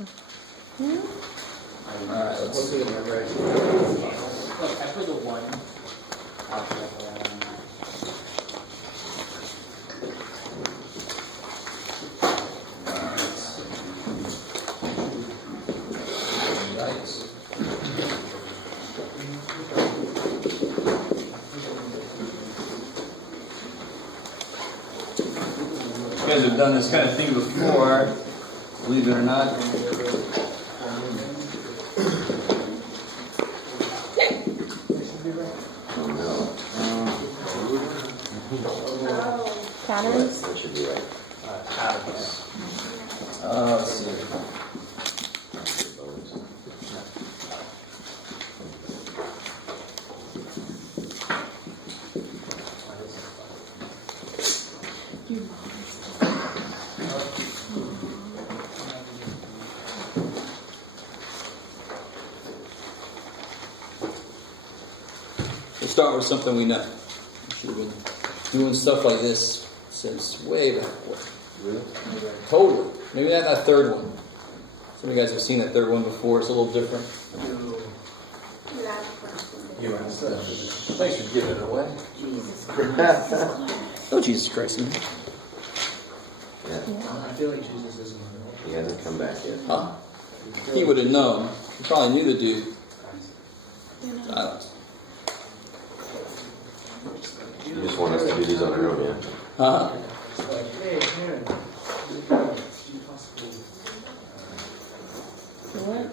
Alright, let's see. Look, I put the 1 out there. You guys have done this kind of thing before, believe it or not. Patterns? That should be right. Patterns. Let's see. We'll start with something we know. We've been doing stuff like this since way back when. Really? Totally. Maybe not that third one. Some of you guys have seen that third one before. It's a little different. Thanks for giving it away. Jesus Christ. Oh, Jesus Christ. Yeah. I feel like Jesus isn't. He hasn't come back yet. Huh? He would have known. He probably knew the dude. Silence. You just want us to do these on our own, yeah? Huh? It's like, hey, Aaron, What?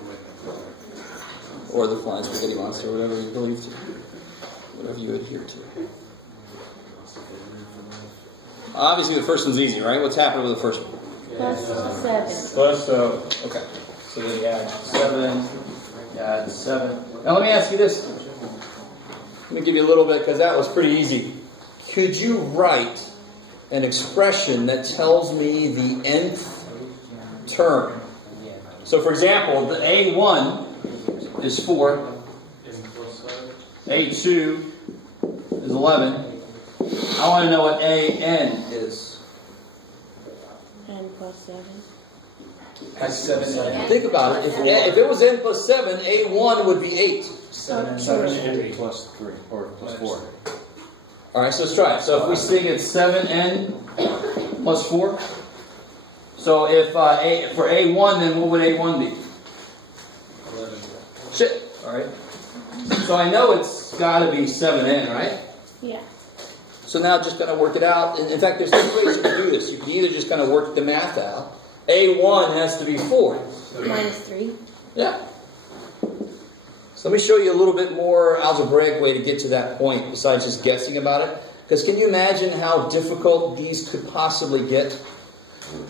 Or the flying spaghetti monster, whatever you believe to. Whatever you adhere to. Obviously, the first one's easy, right? What's happening with the first one? Plus 7. Plus, okay. So then you add 7. You add 7. Now let me ask you this. Let me give you a little bit, because that was pretty easy. Could you write an expression that tells me the nth term? So for example, the A1 is 4. A2 is 11. I want to know what AN is. N plus 7. That's 7. Think about it. If it was n plus 7, A1 would be 8. 7 plus 3 or plus 4. All right, so let's try it. So if we think it's 7n plus 4. So if for A1, then what would A1 be? 11. Shit. All right. So I know it's got to be 7n, right? Yeah. So now just kind of work it out. In fact, there's two ways you can do this. You can either just kind of work the math out. A1 has to be 4. Minus 3. Yeah. So let me show you a little bit more algebraic way to get to that point besides just guessing about it. Because can you imagine how difficult these could possibly get?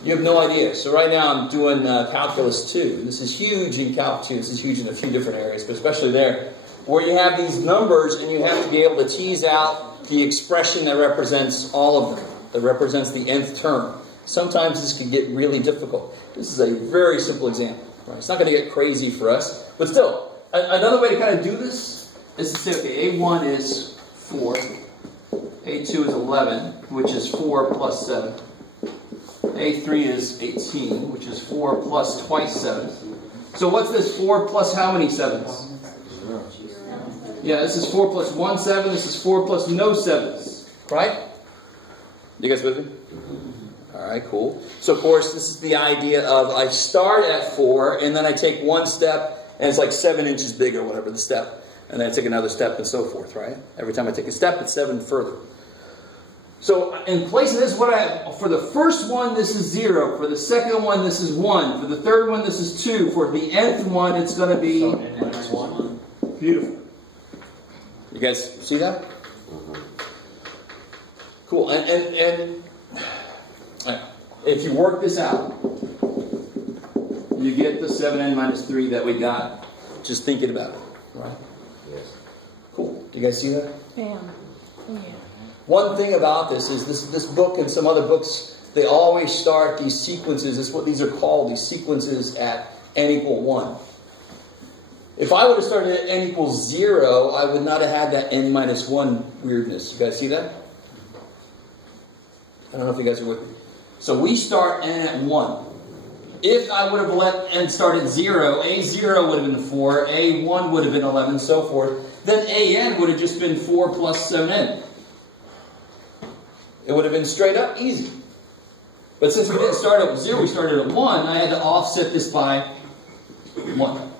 You have no idea. So right now I'm doing Calculus 2. This is huge in Calc 2. This is huge in a few different areas, but especially there, where you have these numbers and you have to be able to tease out the expression that represents all of them, that represents the nth term. Sometimes this can get really difficult. This is a very simple example. Right? It's not going to get crazy for us, but still, another way to kind of do this is to say, okay, A1 is 4, A2 is 11, which is 4 plus 7. A3 is 18, which is 4 plus twice 7. So what's this 4 plus how many 7s? Yeah, this is 4 plus 1 7. This is 4 plus no 7s. Right? You guys with me? Alright, cool. So of course, this is the idea of I start at 4, and then I take one step, and it's like 7 inches big or whatever the step. And then I take another step and so forth, right? Every time I take a step, it's 7 further. So in place of this, for the first one, this is 0. For the second one, this is 1. For the third one, this is 2. For the nth one, it's going to be Minus 1. beautiful. You guys see that? Cool. And if you work this out, you get the 7n minus 3 that we got just thinking about it, right? Yes. Cool. Do you guys see that? Bam. Oh, yeah. One thing about this is this book and some other books, they always start these sequences. This is what these are called, these sequences at n equal 1. If I would have started at n equals 0, I would not have had that n minus 1 weirdness. You guys see that? I don't know if you guys are with me. So we start n at 1. If I would have let n start at 0, a0 would have been 4, a1 would have been 11, and so forth. Then an would have just been 4 plus 7n. It would have been straight up easy. But since we didn't start at 0, we started at 1, I had to offset this by 1.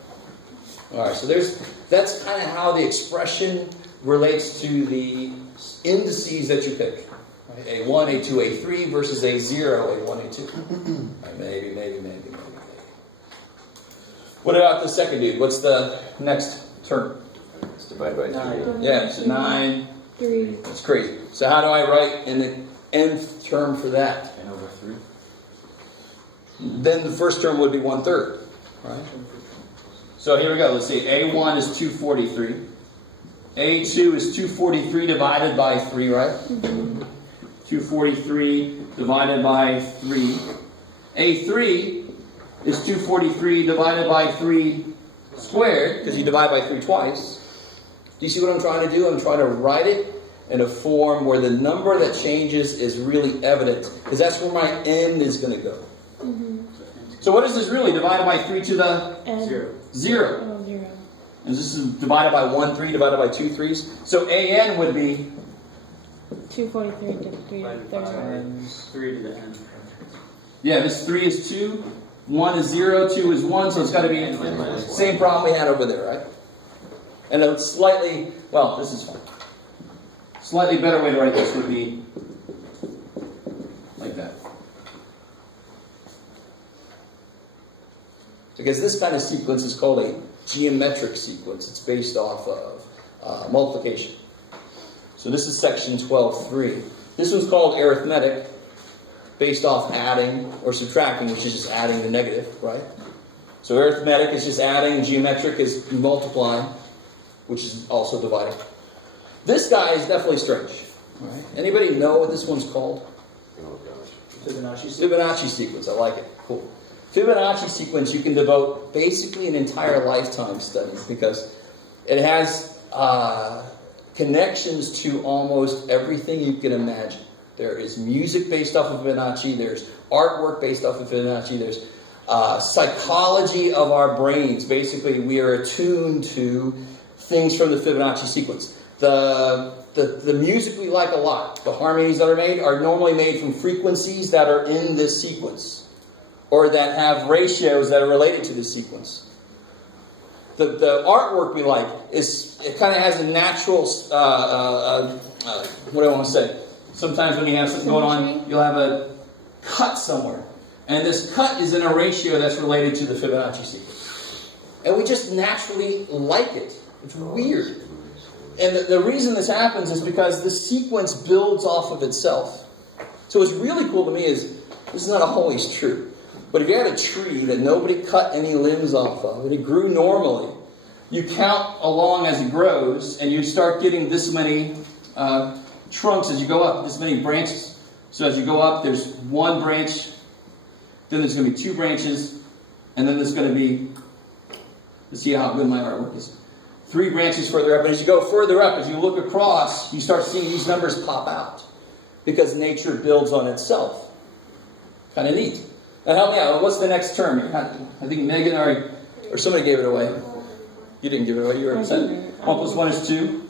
Alright, so that's kind of how the expression relates to the indices that you pick. Right? A1, A2, A3 versus A0, A1, A2. Right, maybe. What about the second dude? What's the next term? It's divided by 3. Yeah, it's 9. 3. That's crazy. So how do I write an nth term for that? N over 3. Then the first term would be 1/3. Right? So here we go. Let's see. A1 is 243. A2 is 243 divided by 3, right? 243 divided by 3. A3 is 243 divided by 3 squared, because you divide by 3 twice. Do you see what I'm trying to do? I'm trying to write it in a form where the number that changes is really evident, because that's where my n is going to go. So what is this really? Divided by 3 to the 0. Oh, 0. And this is divided by 1 3 divided by 2 3s. So an would be 243 to 3 to the third. 3 to the n. Yeah, this 3 is 2, 1 is 0, 2 is 1, so it's got to be same problem we had over there, right? And a slightly, well, this is fine. Slightly better way to write this would be like that. Because this kind of sequence is called a geometric sequence. It's based off of multiplication. So this is section 12.3. This one's called arithmetic, based off adding or subtracting, which is just adding the negative, right? So arithmetic is just adding, geometric is multiplying, which is also dividing. This guy is definitely strange. Right? Anybody know what this one's called? Oh gosh. Fibonacci sequence. I like it. Cool. Fibonacci sequence you can devote basically an entire lifetime studying, because it has connections to almost everything you can imagine. There is music based off of Fibonacci. There's artwork based off of Fibonacci. There's psychology of our brains. Basically, we are attuned to things from the Fibonacci sequence. The music we like a lot, the harmonies that are made, are normally made from frequencies that are in this sequence, or that have ratios that are related to this sequence. The artwork we like it kind of has a natural what do I want to say? Sometimes when you have something going on, you'll have a cut somewhere, and this cut is in a ratio that's related to the Fibonacci sequence, and we just naturally like it. It's weird. And the reason this happens is because the sequence builds off of itself. So what's really cool to me is, this is not always true, but if you had a tree that nobody cut any limbs off of, and it grew normally, you count along as it grows, and you start getting this many trunks as you go up, this many branches. So as you go up, there's one branch, then there's going to be 2 branches, and then there's going to be, let's see how good my artwork is, 3 branches further up. And as you go further up, as you look across, you start seeing these numbers pop out, because nature builds on itself. Kind of neat. Now help me out. What's the next term? I think Megan or somebody gave it away. You didn't give it away. You were upset. 1 plus 1 is 2.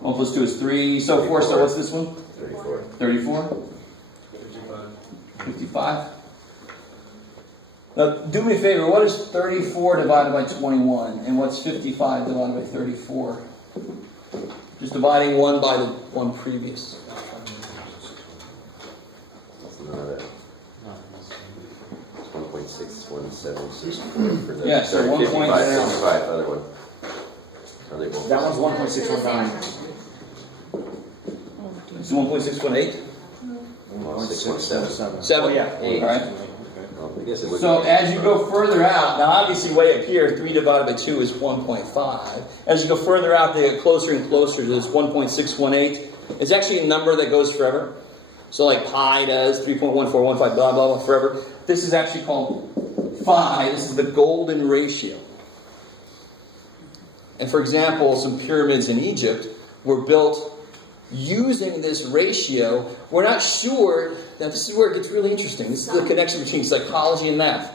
1 plus 2 is 3. So forth. So what's this one? 34. 34. 55. Now, do me a favor. What is 34 divided by 21? And what's 55 divided by 34? Just dividing one by the one previous. That's none of that. It's 1.61764 for the Yeah, so 1. 55, other one. Are they both? That one's 1.619. It's 1.618? 1.617. 7? Oh, yeah. 8. All right. Well, I guess it would So be. as you go further out, now obviously way up here, 3 divided by 2 is 1.5. As you go further out, they get closer and closer to this 1.618. It's actually a number that goes forever. So like pi does, 3.1415, blah, blah, blah, forever. This is actually called phi. This is the golden ratio. And for example, some pyramids in Egypt were built using this ratio. We're not sure. Now this is where it gets really interesting. This is the connection between psychology and math.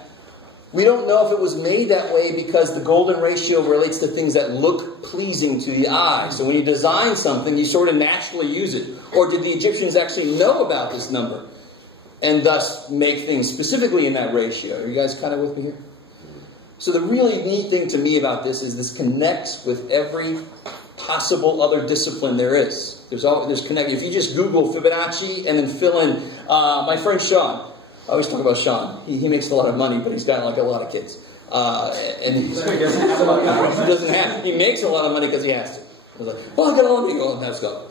We don't know if it was made that way because the golden ratio relates to things that look pleasing to the eye. So when you design something, you sort of naturally use it. Or did the Egyptians actually know about this number and thus make things specifically in that ratio? Are you guys kind of with me here? So the really neat thing to me about this is this connects with every possible other discipline there is. There's connect. If you just Google Fibonacci and then fill in, my friend Sean. I always talk about Sean. He makes a lot of money, but he's got like a lot of kids. And he doesn't have. He makes a lot of money because he has to. I was like, well, I got a lot of money. Oh, let's go.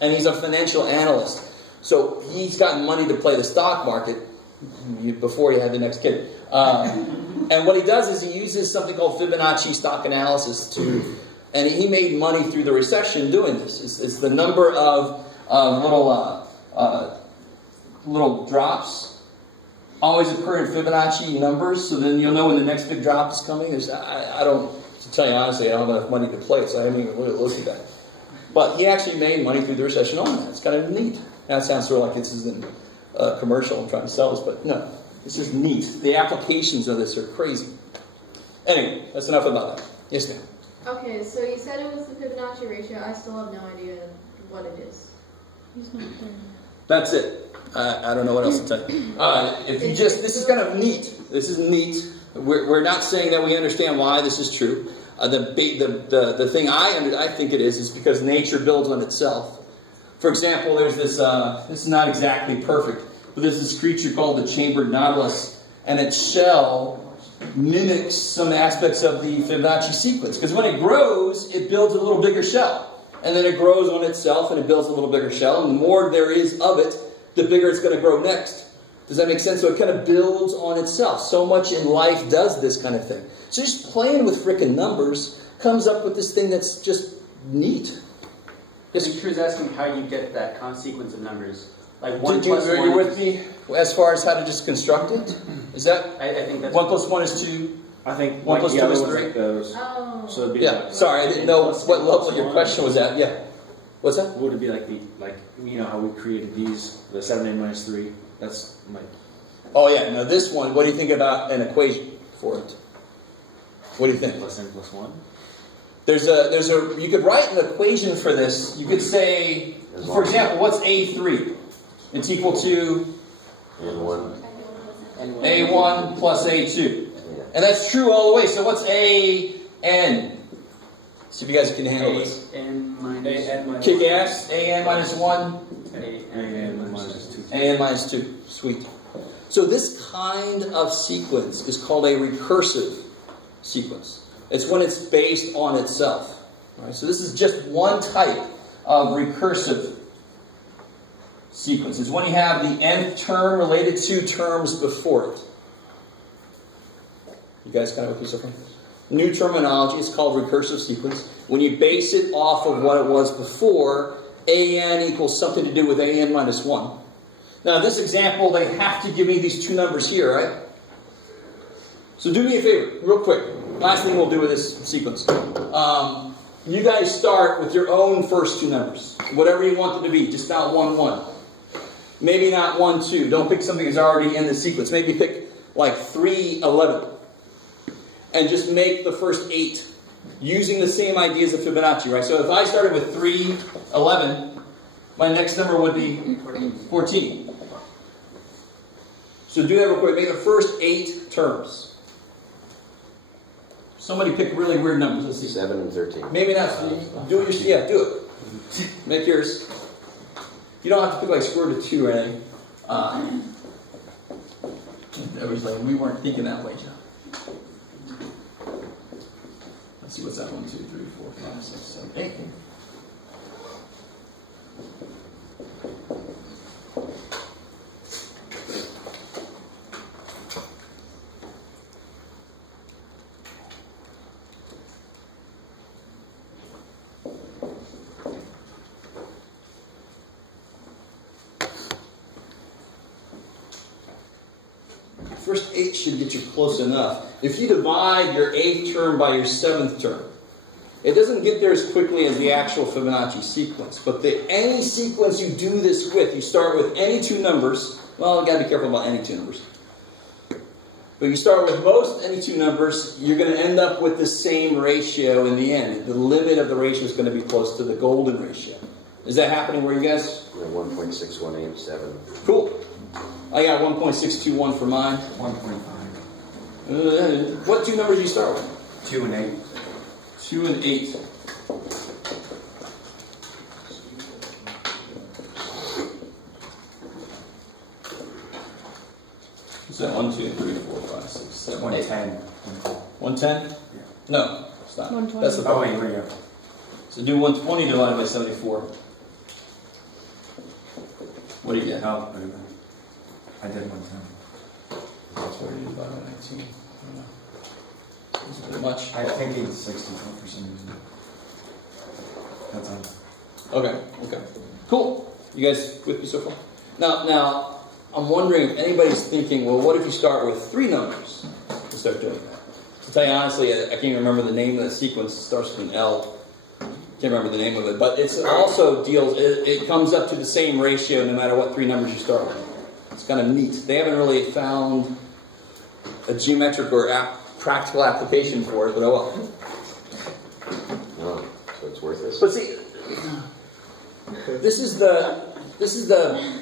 And he's a financial analyst. So he's got money to play the stock market before he had the next kid. And what he does is he uses something called Fibonacci stock analysis and he made money through the recession doing this. It's the number of little drops always occur in Fibonacci numbers, so then you'll know when the next big drop is coming. I don't, to tell you honestly, I don't have enough money to play, so I haven't even really looked at that. But he actually made money through the recession on that. It's kind of neat. That sounds sort of like this isn't a commercial I'm trying to sell this, but no, it's just neat. The applications of this are crazy. Anyway, that's enough about that. Yes, ma'am. Okay, so you said it was the Fibonacci ratio. I still have no idea what it is. He's not there. That's it. I don't know what else to tell you. If you just, this is kind of neat. This is neat. We're not saying that we understand why this is true. The thing I think it is because nature builds on itself. For example, there's this. This is not exactly perfect, but there's this creature called the chambered nautilus, and its shell mimics some aspects of the Fibonacci sequence. Because when it grows, it builds a little bigger shell. And then it grows on itself and it builds a little bigger shell. And the more there is of it, the bigger it's going to grow next. Does that make sense? So it kind of builds on itself. So much in life does this kind of thing. So just playing with frickin' numbers comes up with this thing that's just neat. Yes. Nature is asking how you get that sequence of numbers. Like 1 plus 1. Are you with me as far as how to just construct it? Is that? I think that's 1 plus 1 is 2. I think 1 plus 2 is 3. Like those. Oh. So it'd be Yeah. like, Sorry, I didn't know what level your question was at. Yeah. What's that? would it be like you know how we created these, the 7a minus 3? That's like. Oh yeah. Now this one. What do you think about an equation for it? What do you think? Plus n plus 1. You could write an equation for this. You could say, for example, what's A3? It's equal to A1 plus A2. And that's true all the way. So what's AN? See if you guys can handle this. AN minus. Kick ass. AN minus 1. AN minus 2. AN minus 2. Sweet. So this kind of sequence is called a recursive sequence. It's when it's based on itself. All right, so this is just one type of recursive sequence. It's when you have the nth term related to terms before it. You guys kind of with me so far? New terminology is called recursive sequence. When you base it off of what it was before, AN equals something to do with AN minus 1. Now, in this example, they have to give me these two numbers here, right? So do me a favor, real quick. Last thing we'll do with this sequence. You guys start with your own first two numbers. Whatever you want them to be. Just not 1, 1. Maybe not 1, 2. Don't pick something that's already in the sequence. Maybe pick like 3, 11. And just make the first 8 using the same ideas of Fibonacci, right? So if I started with 3, 11, my next number would be 14. So do that real quick. Make the first 8 terms. Somebody pick really weird numbers. Let's see. 7 and 13. Maybe not. Do it. Yeah, do it. Make yours. You don't have to pick like square root of 2 or anything. Everybody's like, we weren't thinking that way, John. Let's see what's that. 1, 2, 3, 4, 5, 6, 7, 8. First 8 should get you close enough. If you divide your 8th term by your 7th term, it doesn't get there as quickly as the actual Fibonacci sequence. But any sequence you do this with, you start with any two numbers. Well, you got to be careful about any two numbers. But if you start with most any two numbers, you're going to end up with the same ratio in the end. The limit of the ratio is going to be close to the golden ratio. Is that happening where you guys? 1.6187. Cool. I got 1.621 for mine. 1.5. What two numbers do you start with? 2 and 8. 2 and 8. Is that 1, 2, 3, 4, 5, 6, 7, 8? 110. 110? No, it's not. 120. That's the Oh, problem. wait, here we go. So do 120 divided by 74. What do you get? Oh, wait a minute. I did 110. That's what you divided by 19. I don't know. It's a bit much. I think it's 64 for some reason. That's all. Okay, okay. Cool. You guys with me so far? Now, I'm wondering if anybody's thinking, well, what if you start with 3 numbers and start doing that? To tell you honestly, I can't even remember the name of that sequence. It starts with an L. Can't remember the name of it. But it's also deals, it comes up to the same ratio no matter what 3 numbers you start with. It's kind of neat. They haven't really found a geometric or practical application for it, but oh well. No, so it's worthless. But see, this is the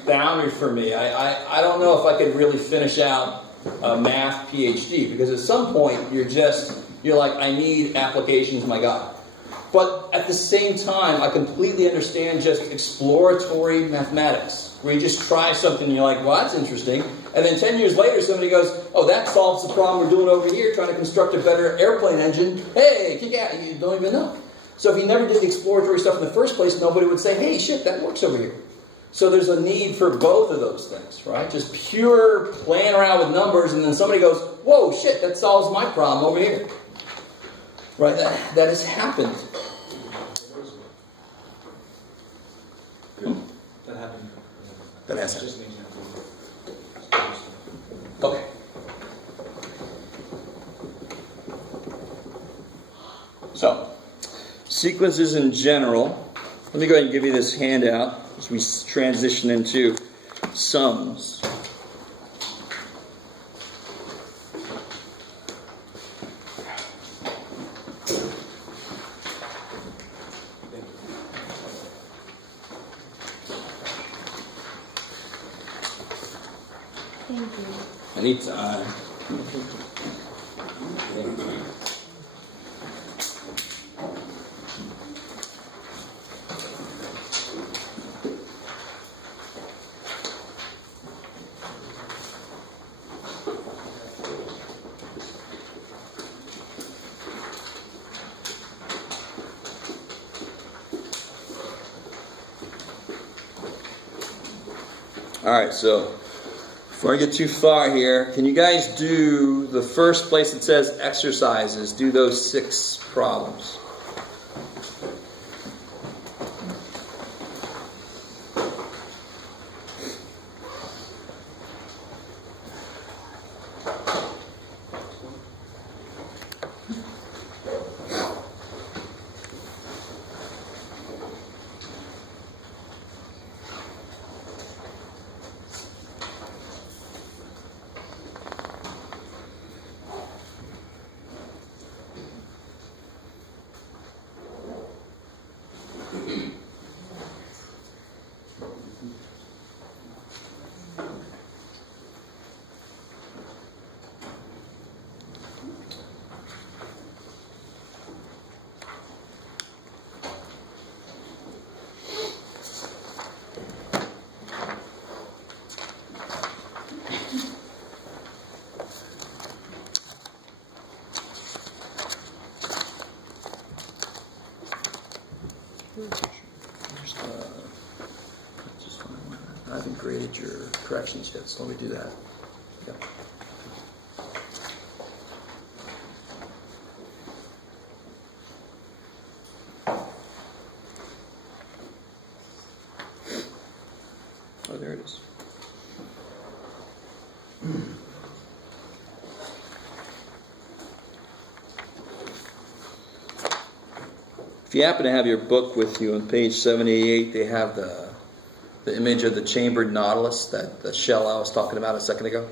boundary for me. I don't know if I could really finish out a math PhD, because at some point you're like, I need applications, my God. But at the same time, I completely understand just exploratory mathematics, where you just try something and you're like, well, that's interesting. And then 10 years later, somebody goes, oh, that solves the problem we're doing over here, trying to construct a better airplane engine. Hey, kick out. You don't even know. So if you never did the exploratory stuff in the first place, nobody would say, hey, shit, that works over here. So there's a need for both of those things, right? Just pure playing around with numbers, and then somebody goes, whoa, shit, that solves my problem over here. Right? That has happened. That happened. That has Just happened. an example. Okay. So, sequences in general. Let me go ahead and give you this handout as we transition into sums. Thank you. Anytime. All right, so before I get too far here, can you guys do the first place that says exercises? Do those 6 problems. I haven't graded your corrections yet, so let me do that. Yep. Oh, there it is. If you happen to have your book with you, on page 78, they have the image of the chambered nautilus, the shell I was talking about a second ago.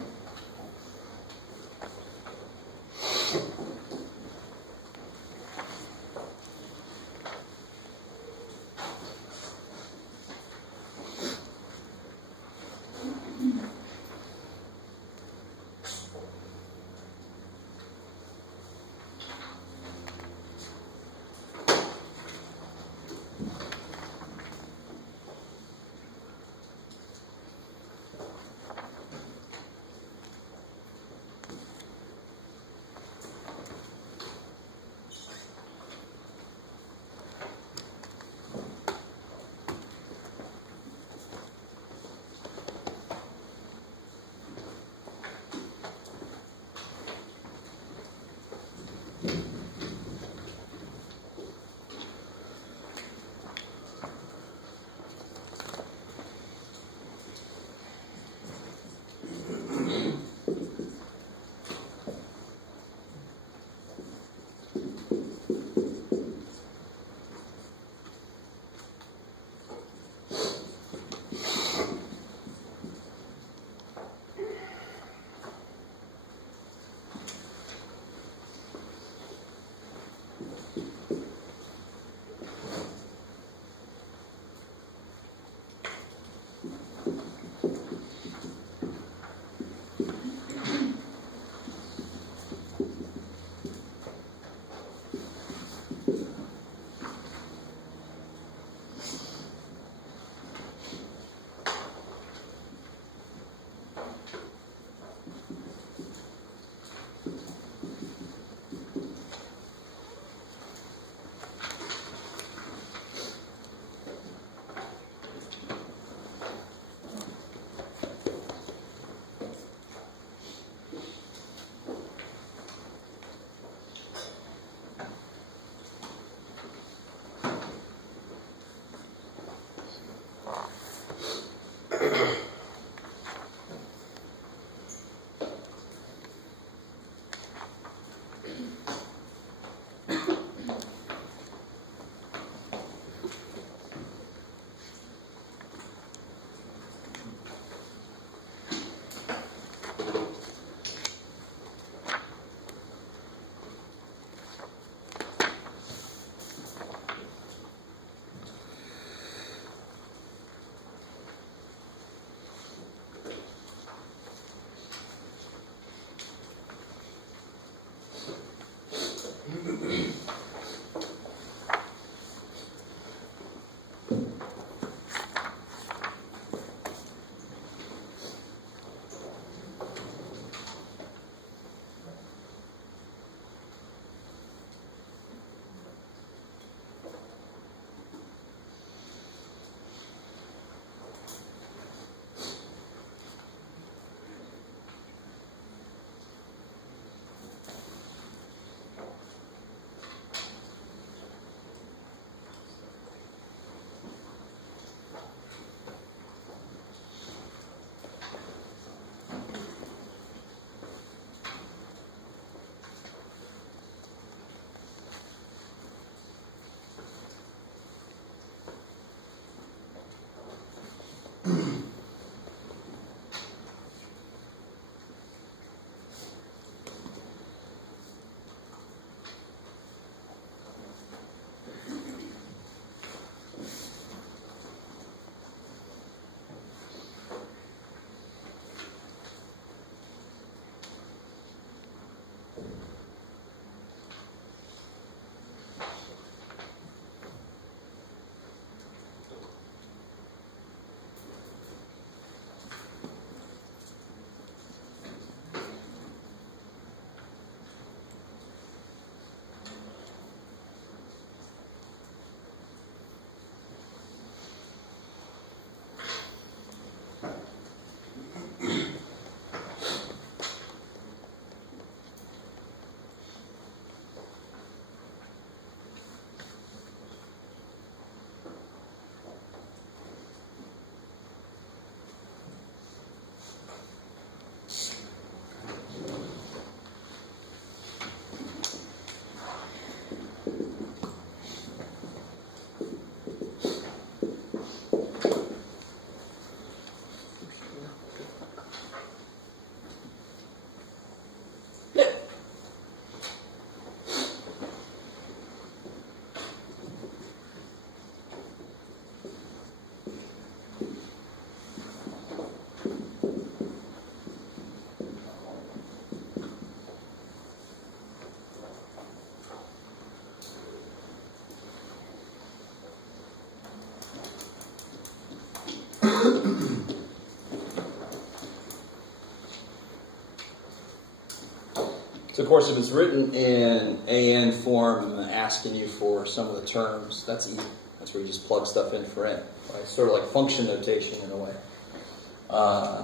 So, of course, if it's written in AN form and asking you for some of the terms, that's easy. That's where you just plug stuff in for N. Right? Sort of like function notation in a way.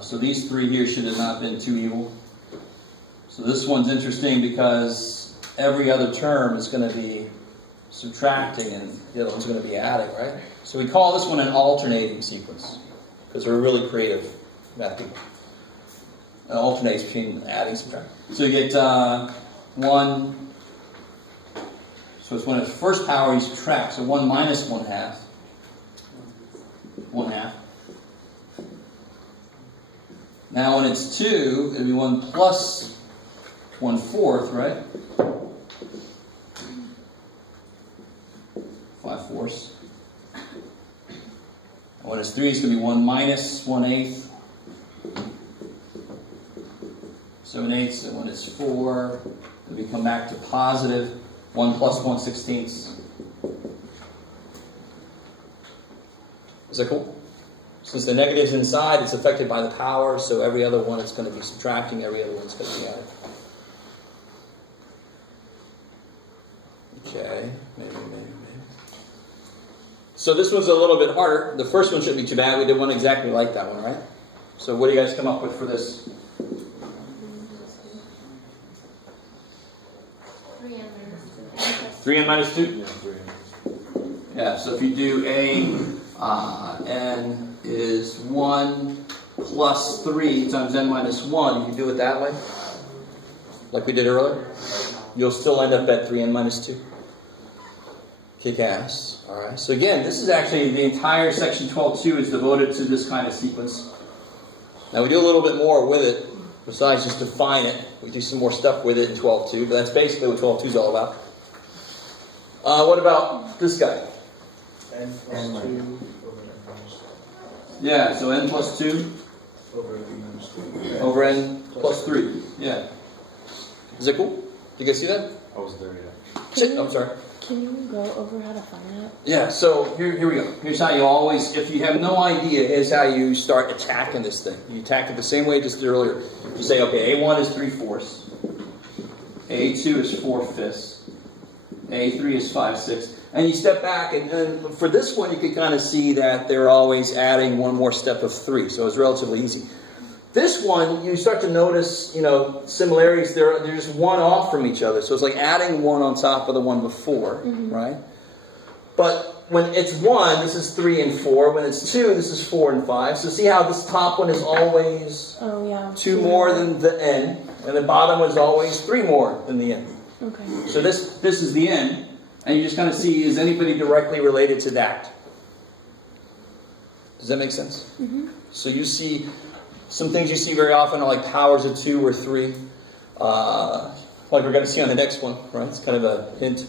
So these three here should have not been too evil. So this one's interesting because every other term is going to be subtracting and the other one's going to be adding, right? So we call this one an alternating sequence because we're really creative math people. It alternates between adding and subtracting. So you get 1, so it's when it's first power you subtract, so 1 minus 1/2, 1/2. Now when it's 2, it'll be 1 plus 1/4, right? 5/4. And when it's 3, it's going to be 1 minus 1/8. 7/8. And when it's 4, we come back to positive 1 plus 1/16. Is that cool? Since the negative's inside, it's affected by the power, so every other one is going to be subtracting, every other one's going to be adding. Okay, maybe. So this one's a little bit harder. The first one shouldn't be too bad. We did one exactly like that one, right? So what do you guys come up with for this? 3n minus 2? Yeah, 3. Yeah, so if you do n is 1 plus 3 times n minus 1, you can do it that way, like we did earlier. You'll still end up at 3n minus 2. Kick ass. Alright, so again, this is actually the entire section 12.2 is devoted to this kind of sequence. Now we do a little bit more with it, besides just define it. We do some more stuff with it in 12.2, but that's basically what 12.2 is all about. What about this guy? N plus 2 Yeah, so n plus 2 over n minus 2. over n plus 3. Yeah. Is that cool? You guys see that? I wasn't there yet. Shit, I'm sorry. Can you go over how to find that? Yeah, so here we go. Here's how you always, if you have no idea, here's how you start attacking this thing. You attack it the same way I just did earlier. You say, okay, A1 is 3/4. A2 is 4/5. A3 is 5/6. And you step back, and for this one, you can kind of see that they're always adding one more step of 3, so it's relatively easy. This one, you start to notice, similarities. They're just one off from each other. So it's like adding one on top of the one before, right? But when it's 1, this is 3 and 4. When it's 2, this is 4 and 5. So see how this top one is always 2 more than the n, and the bottom is always 3 more than the n. Okay. So this is the n, and you just kind of see, is anybody directly related to that? Does that make sense? So you see... Some things you see very often are like powers of 2 or 3. Like we're going to see on the next one, right? It's kind of a hint.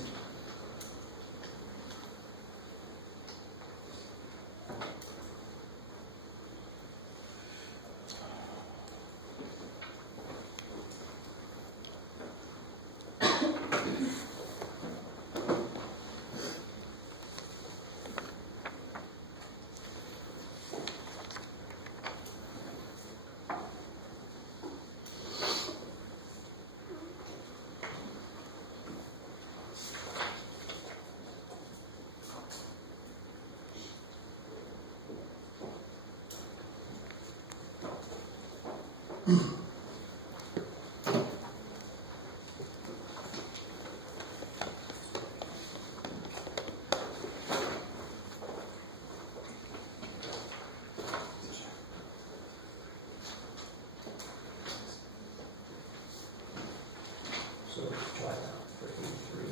So try that for A3.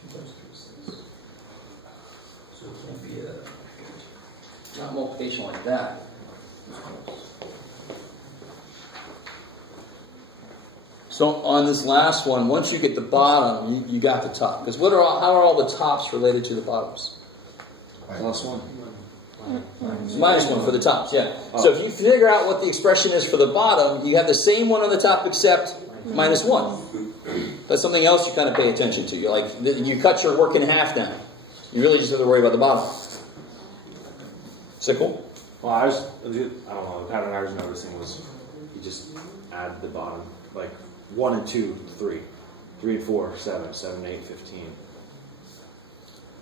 2 times 3 is 6. So it can't be Not multiplication like that. So on this last one, once you get the bottom, you got the top. Because how are all the tops related to the bottoms? Plus 1. Minus 1 for the tops, yeah. So if you figure out what the expression is for the bottom, you have the same one on the top except minus 1. That's something else you kind of pay attention to. You're like, you cut your work in half now. You really just have to worry about the bottom. Is that cool? Well, I don't know, the pattern I was noticing was you just add the bottom, like 1 and 2, 3. 3 and 4, 7, 7, 8, 15.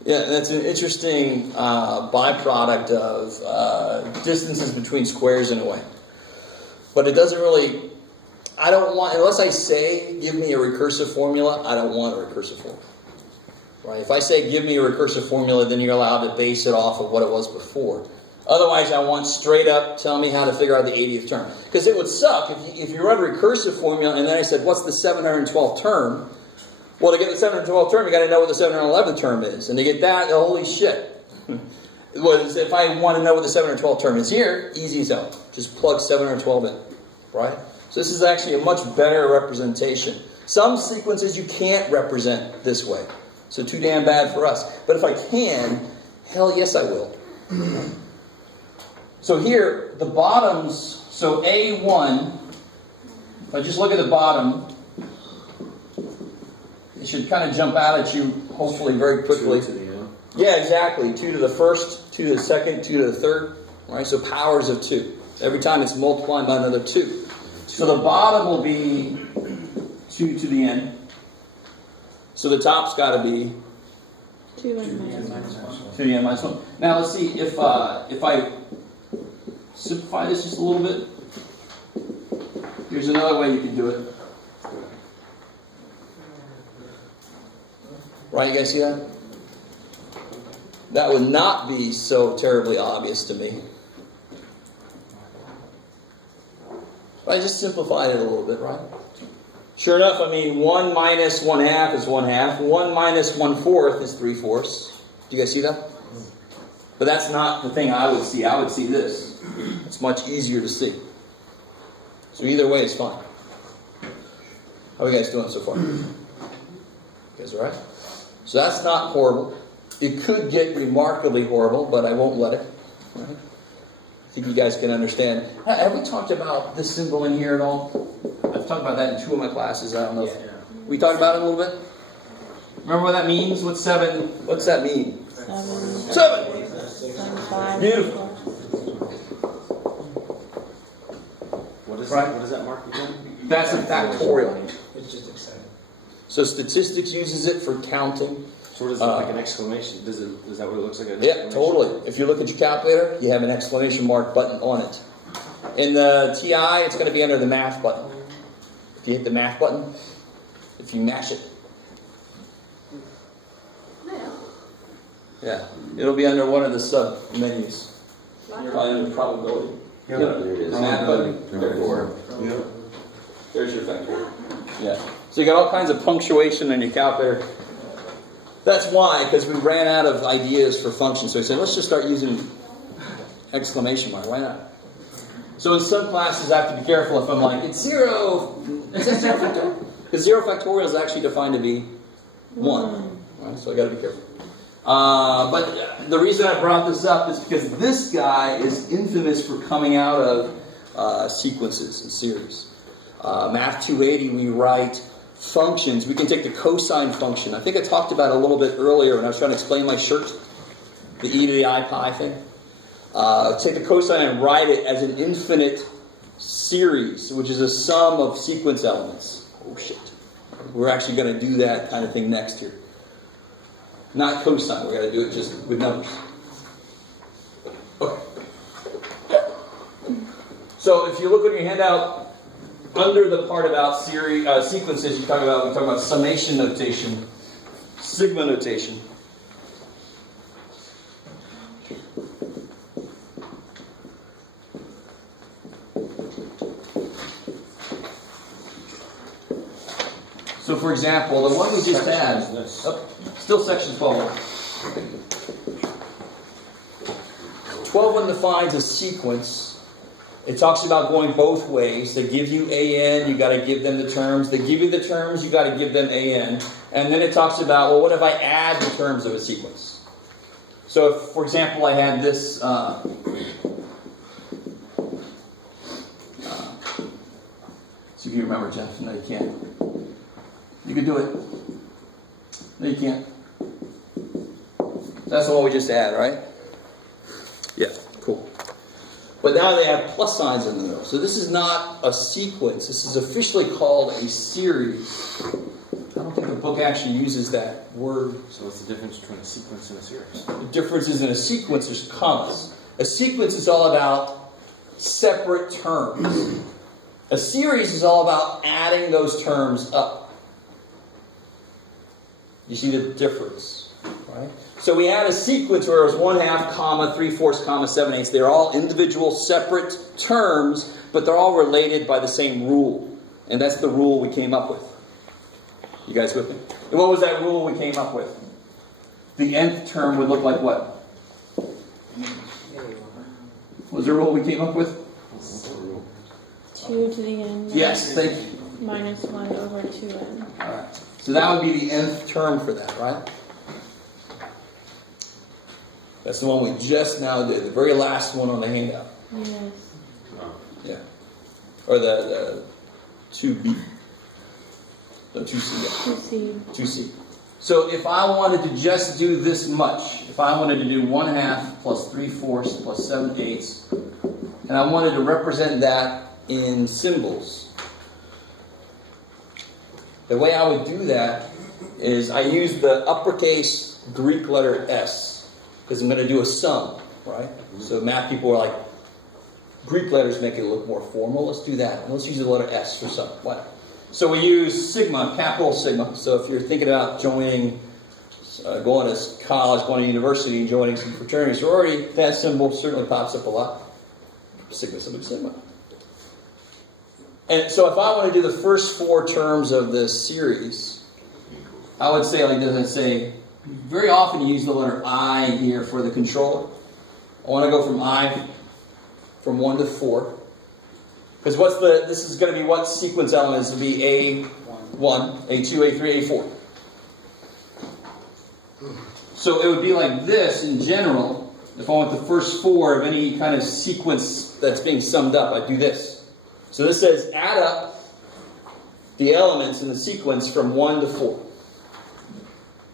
Yeah, that's an interesting byproduct of distances between squares in a way. But it doesn't really... I don't want, unless I say, give me a recursive formula, I don't want a recursive formula. Right? If I say, give me a recursive formula, then you're allowed to base it off of what it was before. Otherwise, I want straight up, tell me how to figure out the 80th term. Because it would suck if you run a recursive formula and then I said, what's the 712th term? Well, to get the 712th term, you got to know what the 711th term is. And to get that, holy shit. If I want to know what the 712th term is here, easy as hell. Just plug 712 in. Right? So this is actually a much better representation. Some sequences you can't represent this way. So too damn bad for us. But if I can, hell yes I will. So here, the bottoms, so A1, if I just look at the bottom, it should kind of jump out at you, hopefully very quickly. 2 to the end. Yeah, exactly. 2 to the first, 2 to the second, 2 to the third. Right? So powers of 2. Every time it's multiplied by another 2. So the bottom will be 2 to the end. So the top's got to be 2n minus 1. 2 to the n minus 1. Now let's see if I simplify this just a little bit. Here's another way you can do it. Right, you guys see that? That would not be so terribly obvious to me. But I just simplified it a little bit, right? Sure enough, I mean, 1 minus 1/2 is 1/2. 1 minus 1/4 is 3/4. Do you guys see that? But that's not the thing I would see. I would see this. It's much easier to see. So either way is fine. How are you guys doing so far? You guys all right? So that's not horrible. It could get remarkably horrible, but I won't let it. Right? I think you guys can understand. Have we talked about this symbol in here at all? I've talked about that in 2 of my classes. I don't know. We talked about it a little bit? Remember what that means? What's 7? What's that mean? 7. 7! 5. Beautiful. What is Right. that? What does that mark again? That's a factorial. It's just exciting. So statistics uses it for counting. So what is it, like an exclamation? Is that what it looks like? An Yeah, exclamation? totally. If you look at your calculator, you have an exclamation mark button on it. In the TI, it's going to be under the math button. If you hit the math button, if you mash it, yeah, it'll be under one of the sub menus. Probably under probability. Yeah, there it is. Math button. Number 4. Yeah. There's your factor. Yeah. So you got all kinds of punctuation in your calculator. That's why, because we ran out of ideas for functions. So we said, let's just start using exclamation mark. Why not? So in some classes, I have to be careful if I'm like, it's 0. Is that 0 factorial? Because 0 factorial is actually defined to be 1. Right? So I got to be careful. But the reason I brought this up is because this guy is infamous for coming out of sequences and series. Math 280, we write functions. We can take the cosine function. I think I talked about it a little bit earlier when I was trying to explain my shirt, the e to the I pi thing. Take the cosine and write it as an infinite series, which is a sum of sequence elements. Oh shit. We're actually going to do that kind of thing next year. Not cosine, we're going to do it just with numbers. Okay. So if you look at your handout, under the part about sequences, we talk about summation notation, sigma notation. So, for example, the one we just had, still section 12. 12 defines a sequence. It talks about going both ways. They give you AN, you got to give them the terms. They give you the terms, you got to give them AN. And then it talks about, well, what if I add the terms of a sequence? So, if, for example, I had this. See if you remember, Jeff. No, you can't. You can do it. No, you can't. That's the one we just had, right? Yeah, cool. But now they have plus signs in the middle. So this is not a sequence. This is officially called a series. I don't think the book actually uses that word. So what's the difference between a sequence and a series? The difference is in a sequence, there's commas. A sequence is all about separate terms. A series is all about adding those terms up. You see the difference, right? So we had a sequence where it was 1/2, comma, 3/4, comma, 7/8. They're all individual, separate terms, but they're all related by the same rule. And that's the rule we came up with. You guys with me? And what was that rule we came up with? The nth term would look like what? What was the rule we came up with? 2 to the n. Yes, thank you. Minus 1 over 2n. Alright. So that would be the nth term for that, right? That's the one we just now did. The very last one on the handout. Yes. Yeah. Or the 2b. No, 2c. Yeah. 2c. 2c. So if I wanted to just do this much, if I wanted to do 1/2 plus 3/4 plus 7/8, and I wanted to represent that in symbols, the way I would do that is I use the uppercase Greek letter S, because I'm going to do a sum, right? So math people are like, Greek letters make it look more formal. Let's do that. And let's use the letter S for sum. What? So we use sigma, capital sigma. So if you're thinking about joining, going to college, going to university, joining some fraternity, sorority, that symbol certainly pops up a lot. Sigma, sigma, sigma. And so if I want to do the first 4 terms of this series, I would say like this. I'd say, very often you use the letter I here for the controller. I want to go from I, from 1 to 4. Because this is going to be what sequence elements? It will be A1, A2, A3, A4. So it would be like this in general. If I want the first 4 of any kind of sequence that's being summed up, I do this. So this says add up the elements in the sequence from 1 to 4.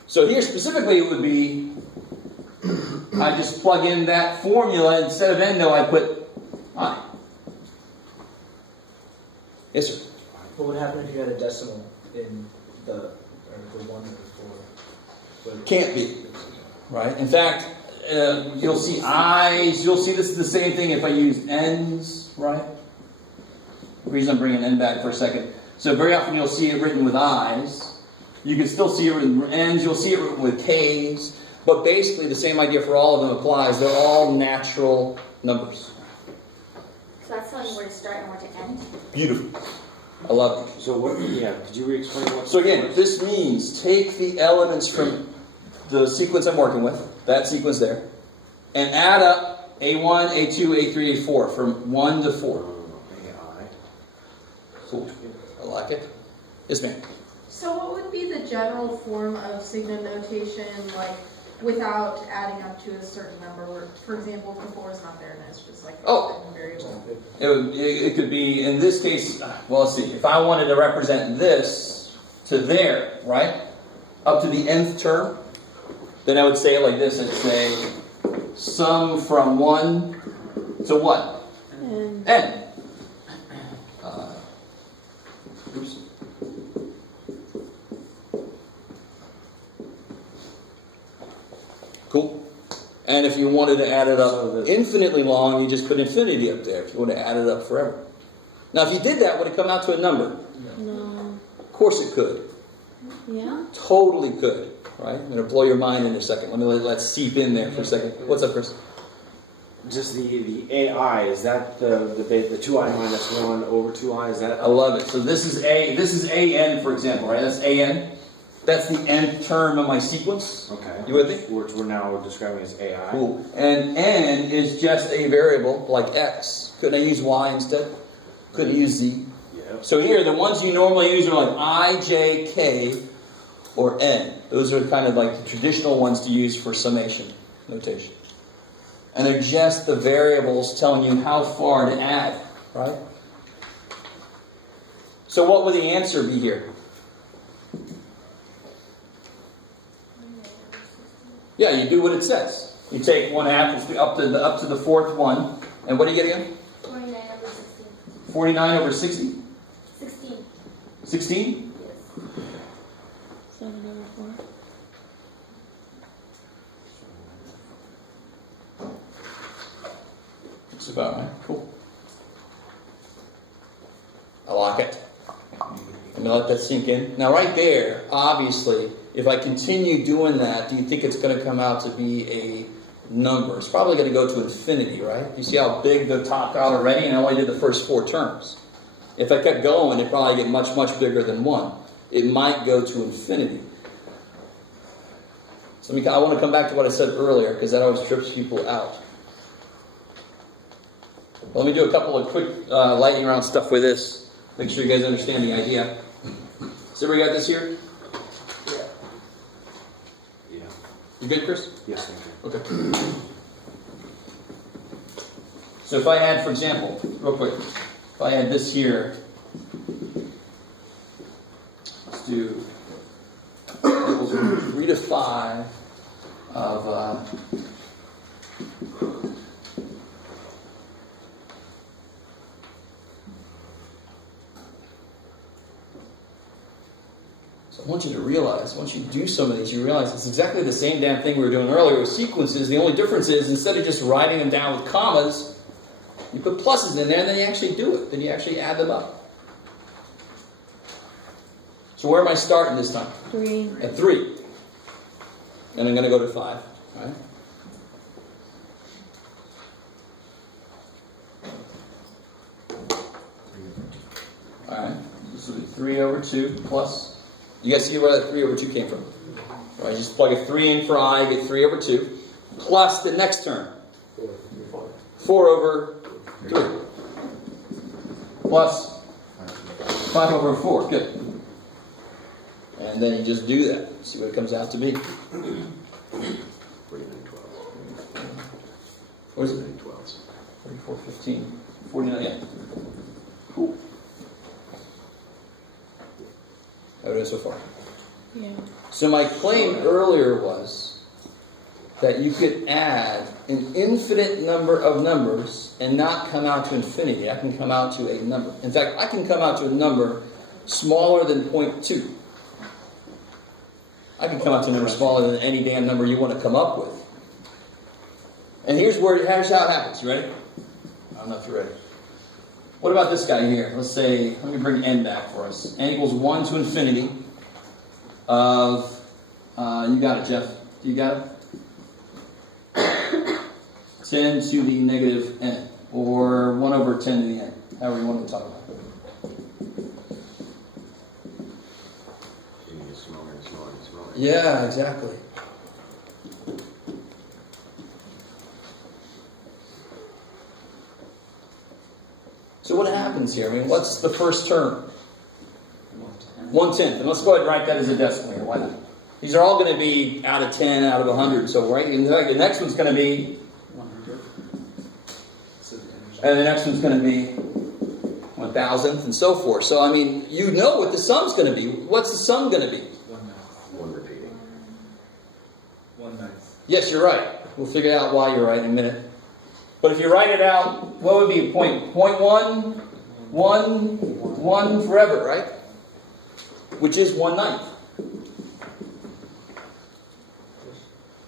So here specifically it would be, I just plug in that formula. Instead of n though, I put I. Yes, sir. What would happen if you had a decimal in the 1 or the 4? Can't be, right? In fact, you'll see I's. You'll see this is the same thing if I use N's, right? The reason I'm bringing N back for a second. So very often you'll see it written with I's. You can still see it written with N's. You'll see it written with K's. But basically the same idea for all of them applies. They're all natural numbers. So that's telling you where to start and where to end? Beautiful. I love it. So what? Yeah. Could you re-explain what? So again, this means take the elements from the sequence I'm working with, that sequence there, and add up A1, A2, A3, A4 from 1 to 4. Cool. I like it. Yes, ma'am. So what would be the general form of sigma notation, like, without adding up to a certain number? Where, for example, if the 4 is not there and it's just like a variable. It could be, in this case, well, let's see. If I wanted to represent this to there, right, up to the nth term, then I would say it like this. I'd say sum from 1 to what? N. Oops. Cool. And if you wanted to add it up infinitely long, you just put infinity up there if you want to add it up forever. Now, if you did that, would it come out to a number? No. Of course it could. Yeah? Totally could. Right? I'm going to blow your mind in a second. Let me let that seep in there for a second. What's up, Chris? Just the AI, is that the 2i minus 1 over 2i? Is that? I love it. So this is AN, for example, right? That's AN. That's the nth term of my sequence. Okay. You with me? We're now describing as AI. Cool. And N is just a variable like X. Couldn't I use Y instead? Couldn't I use Z? Yeah. So here, the ones you normally use are like I, J, K, or N. Those are kind of like the traditional ones to use for summation notation. And they're just the variables telling you how far to add, right? So what would the answer be here? Yeah, you do what it says. You take 1/2 up to the 4th one, and what do you get again? 49 over 16. 49 over 60? 16. 16? Yes. 7 over 4. It's about right. Cool. me let that sink in. Now right there, obviously, if I continue doing that, do you think it's going to come out to be a number? It's probably going to go to infinity, right? You see how big the top got already, and I only did the first 4 terms. If I kept going, it'd probably get much, much bigger than 1. It might go to infinity. So I want to come back to what I said earlier, because that always trips people out. Let me do a couple of quick lightning round stuff with this. Make sure you guys understand the idea. So everybody got this here? Yeah. You good, Chris? Yes, thank you. Okay. So if I had, for example, real quick, if I had this here, let's do equals 3 to 5 of so I want you to realize, once you do some of these, you realize it's exactly the same damn thing we were doing earlier with sequences. The only difference is, instead of just writing them down with commas, you put pluses in there, and then you actually do it. Then you actually add them up. So where am I starting this time? 3. At 3. And I'm going to go to 5. All right? All right. This will be 3 over 2 plus. You guys see where that 3 over 2 came from? All right, you just plug a 3 in for I, get 3 over 2. Plus the next term. 4 over 3. Plus 5 over 4. Good. And then you just do that. See what it comes out to be. 49 What is it? 12. 44, 15. 49, yeah. Cool. How are we doing so far? Yeah. So my claim earlier was that you could add an infinite number of numbers and not come out to infinity. I can come out to a number. In fact, I can come out to a number smaller than 0.2. I can come out to a number smaller than any damn number you want to come up with. And here's how it happens. You ready? I don't know if you're ready. What about this guy here? Let's say, let me bring n back for us. N equals 1 to infinity of, you got it, Jeff. You got it? 10 to the negative n, or 1 over 10 to the n, however you want to talk about it. Getting smaller and smaller and smaller. Yeah, exactly. So what happens here? I mean, what's the first term? 1/10. And let's go ahead and write that as a decimal here. Why not? These are all going to be out of 10, out of 100. So, right? And the next one's going to be 100. and the next one's going to be 1,000th, and so forth. So, I mean, you know what the sum's going to be. What's the sum going to be? 1 repeating. 1/9. Yes, you're right. We'll figure out why you're right in a minute. But if you write it out, what would be point 1, 1 forever, right? Which is 1/9.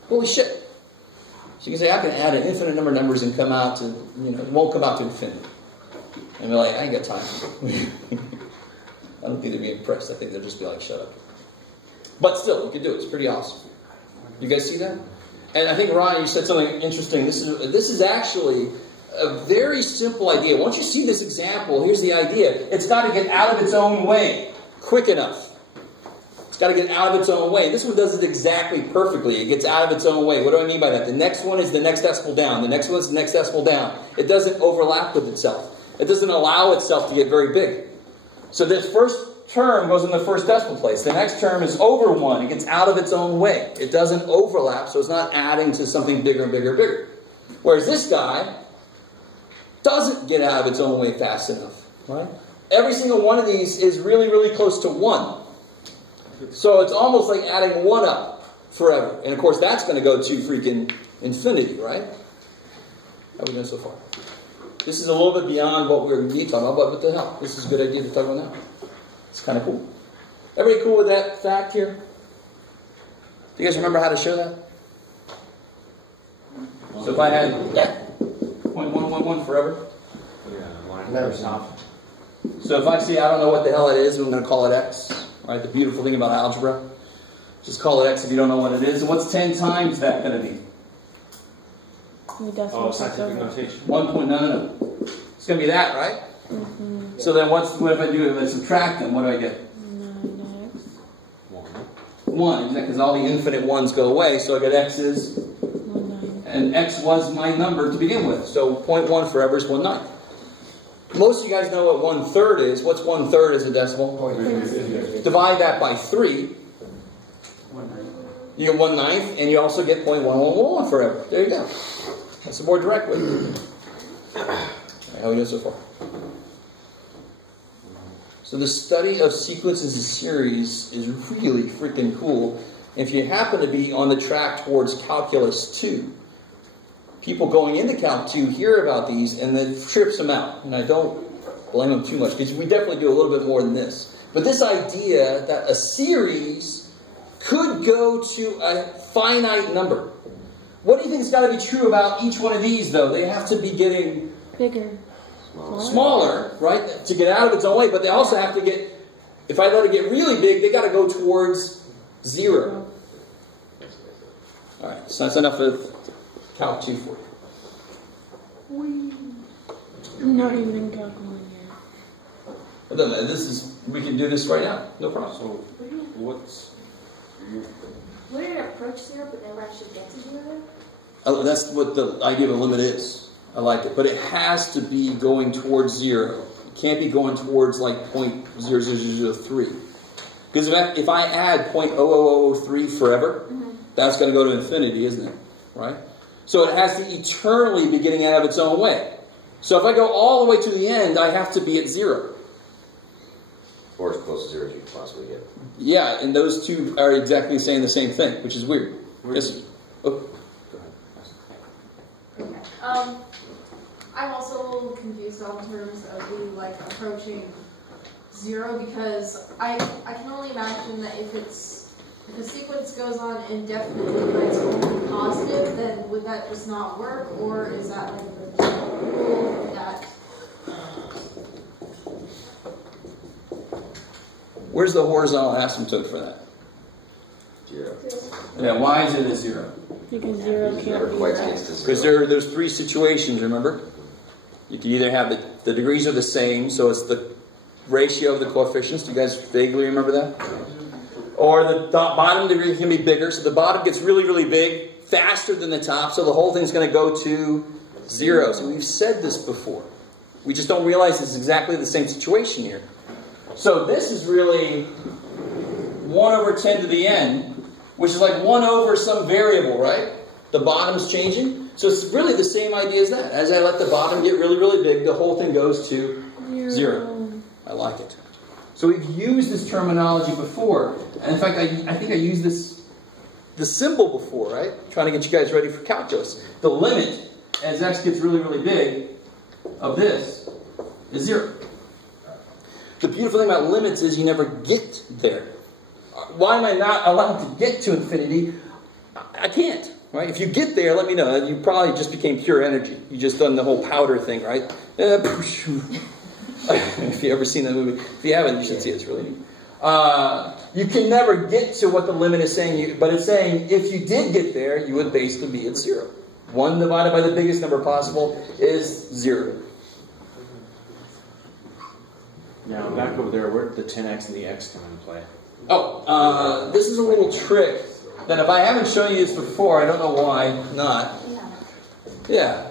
Holy shit. So you can say, I can add an infinite number of numbers and come out to, it won't come out to infinity. And you're like, I ain't got time. I don't think they'd be impressed. I think they'll just be like, shut up. But still, you can do it. It's pretty awesome. You guys see that? And I think, Ryan, you said something interesting. This is actually a very simple idea. Once you see this example, here's the idea. It's got to get out of its own way quick enough. It's got to get out of its own way. This one does it exactly perfectly. It gets out of its own way. What do I mean by that? The next one is the next decimal down. The next one is the next decimal down. It doesn't overlap with itself. It doesn't allow itself to get very big. So this first term goes in the first decimal place. The next term is over 1. It gets out of its own way. It doesn't overlap, so it's not adding to something bigger and bigger and bigger. Whereas this guy doesn't get out of its own way fast enough. Right? Every single one of these is really, really close to 1. So it's almost like adding 1 up forever. And of course, that's going to go to freaking infinity, right? How are we doing so far? This is a little bit beyond what we're talking about, but what the hell? This is a good idea to talk about now. It's kind of cool. Everybody cool with that fact here? Do you guys remember how to show that? So if I had 0.111 forever. Yeah, line never stop. So if I say I don't know what the hell it is, I'm going to call it x. Right? The beautiful thing about algebra. Just call it x if you don't know what it is. And what's 10 times that going to be? The decimal scientific over. notation. 1 point, no. It's going to be that, right? Mm-hmm. So then what if I do it? If I subtract them, what do I get? 9x. 1, exactly, because all the infinite ones go away. So I get x is, 1/9. and x was my number to begin with. So 0.1 forever is 1/9. Most of you guys know what 1/3 is. What's 1/3 as a decimal? Divide that by 3. You get 1/9, and you also get 0.111 forever. There you go. That's a more direct way. How are we doing so far? So the study of sequences and series is really freaking cool. If you happen to be on the track towards Calculus 2, people going into Calc 2 hear about these and it trips them out. And I don't blame them too much because we definitely do a little bit more than this. But this idea that a series could go to a finite number. What do you think has got to be true about each one of these, though? They have to be getting Bigger. smaller, right, to get out of its own way, but they also have to get, if I let it get really big, they got to go towards 0. All right, so that's enough of Calc 2 for you. Not even in Calc 1 yet. But then we can do this right now, no problem. So, what's... Would it approach 0 but never actually get to 0? That's what the idea of a limit is. I like it. But it has to be going towards 0. It can't be going towards like 0.0003. Because if I add 0.00003 forever, that's going to go to infinity, isn't it? Right? So it has to eternally be getting out of its own way. So if I go all the way to the end, I have to be at 0. Or as close to 0 as you can possibly get. Yeah, and those two are exactly saying the same thing, which is weird. Yes. Oh. Okay. I'm also confused on terms of the approaching 0 because I can only imagine that if the sequence goes on indefinitely but it's only positive, then would that just not work, or is that the rule that? Where's the horizontal asymptote for that? 0. Yeah, why is it a 0? Because 0 Never can't be quite right. gets to 0. Because there's 3 situations, remember? You can either have the degrees are the same, so it's the ratio of the coefficients. Do you guys vaguely remember that? Or the bottom degree can be bigger, so the bottom gets really, really big, faster than the top, so the whole thing's going to go to 0. So we've said this before. We just don't realize it's exactly the same situation here. So this is really 1 over 10 to the n, which is like 1 over some variable, right? The bottom's changing. So it's really the same idea as that. As I let the bottom get really, really big, the whole thing goes to 0. I like it. So we've used this terminology before. And in fact, I think I used the symbol before, right? Trying to get you guys ready for calculus. The limit, as x gets really, really big, of this is 0. The beautiful thing about limits is you never get there. Why am I not allowed to get to infinity? I can't. Right? If you get there, let me know. You probably just became pure energy. You just done the whole powder thing, right? If you ever seen that movie. If you haven't, you should see it. It's really neat. You can never get to what the limit is saying, but it's saying if you did get there, you would basically be at 0. 1 divided by the biggest number possible is 0. Now, back over there, where did the 10x and the x come into play? Oh, this is a little trick that if I haven't shown you this before, I don't know why not. Yeah.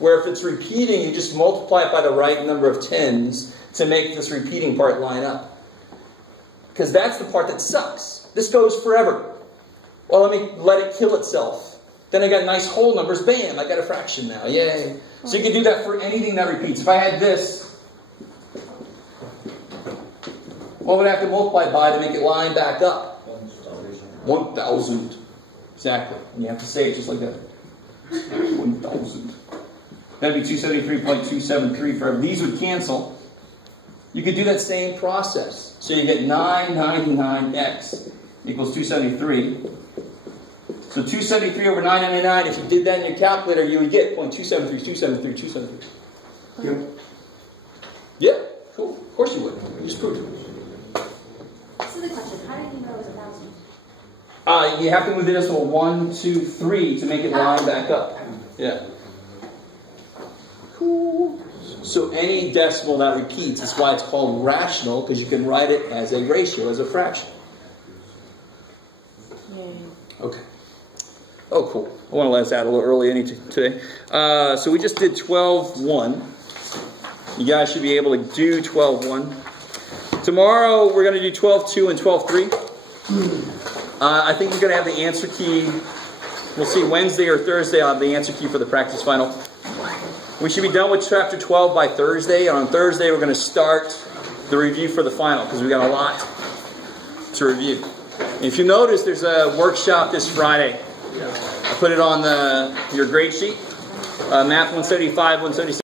Where if it's repeating, you just multiply it by the right number of 10s to make this repeating part line up. Because that's the part that sucks. This goes forever. Well, let it kill itself. Then I got nice whole numbers. Bam, I got a fraction now. Yay. So you can do that for anything that repeats. If I had this, what would I have to multiply by to make it line back up? 1,000. Exactly. And you have to say it just like that. 1,000. That'd be 273.273 forever. These would cancel. You could do that same process. So you get 999x equals 273. So 273 over 999, if you did that in your calculator, you would get 0.273, 273, 273. Yeah, cool. course you would. You just proved it. Silly question. How did you know it was 1,000? You have to move the decimal 1, 2, 3 to make it line back up. Yeah. Cool. So any decimal that repeats is why it's called rational, because you can write it as a ratio, as a fraction. Yay. Okay. Oh, cool. I want to let us out a little early today. So we just did 12-1. You guys should be able to do 12-1. Tomorrow we're going to do 12-2 and 12-3. I think you're going to have the answer key. We'll see Wednesday or Thursday. I'll have the answer key for the practice final. We should be done with chapter 12 by Thursday. On Thursday we're going to start the review for the final because we've got a lot to review. And if you notice, there's a workshop this Friday. I put it on your grade sheet. Math 175, 176.